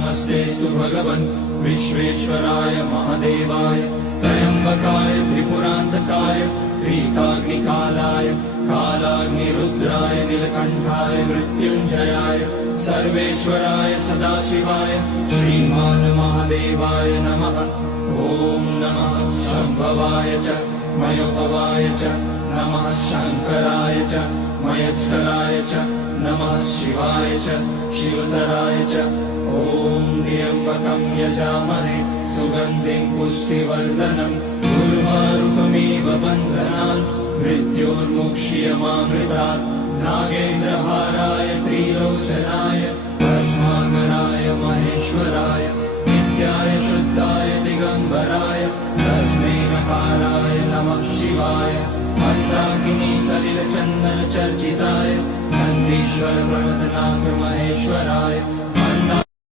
नमस्तेस्तु भगवन् विश्वेश्वराय महादेवाय त्र्यम्बकाय त्रिपुरान्तकाय त्रिकाग्निकालाय कालाग्निरुद्राय नीलकण्ठाय मृत्युञ्जयाय सर्वेश्वराय सदाशिवाय श्रीमान् महादेवाय नमः। ॐ नमः शम्भवाय च मयोभवाय च नमः शङ्कराय च मयस्कराय च नमः शिवाय च शिवतराय च। ॐ त्र्यम्बकं यजामहे सुगन्धिं पुष्टिवर्धनम् उर्वारुकमिव बन्धनान् मृत्योर्मुक्ष्यमामृतात्। नागेन्द्रहाराय त्रिलोचनाय भस्माकराय महेश्वराय नित्याय शुद्धाय दिगम्बराय तस्मै नकाराय नमः शिवाय। मन्दाकिनी सलिलचन्दन चर्चिताय नन्दीश्वर प्रमथनाथ महेश्वराय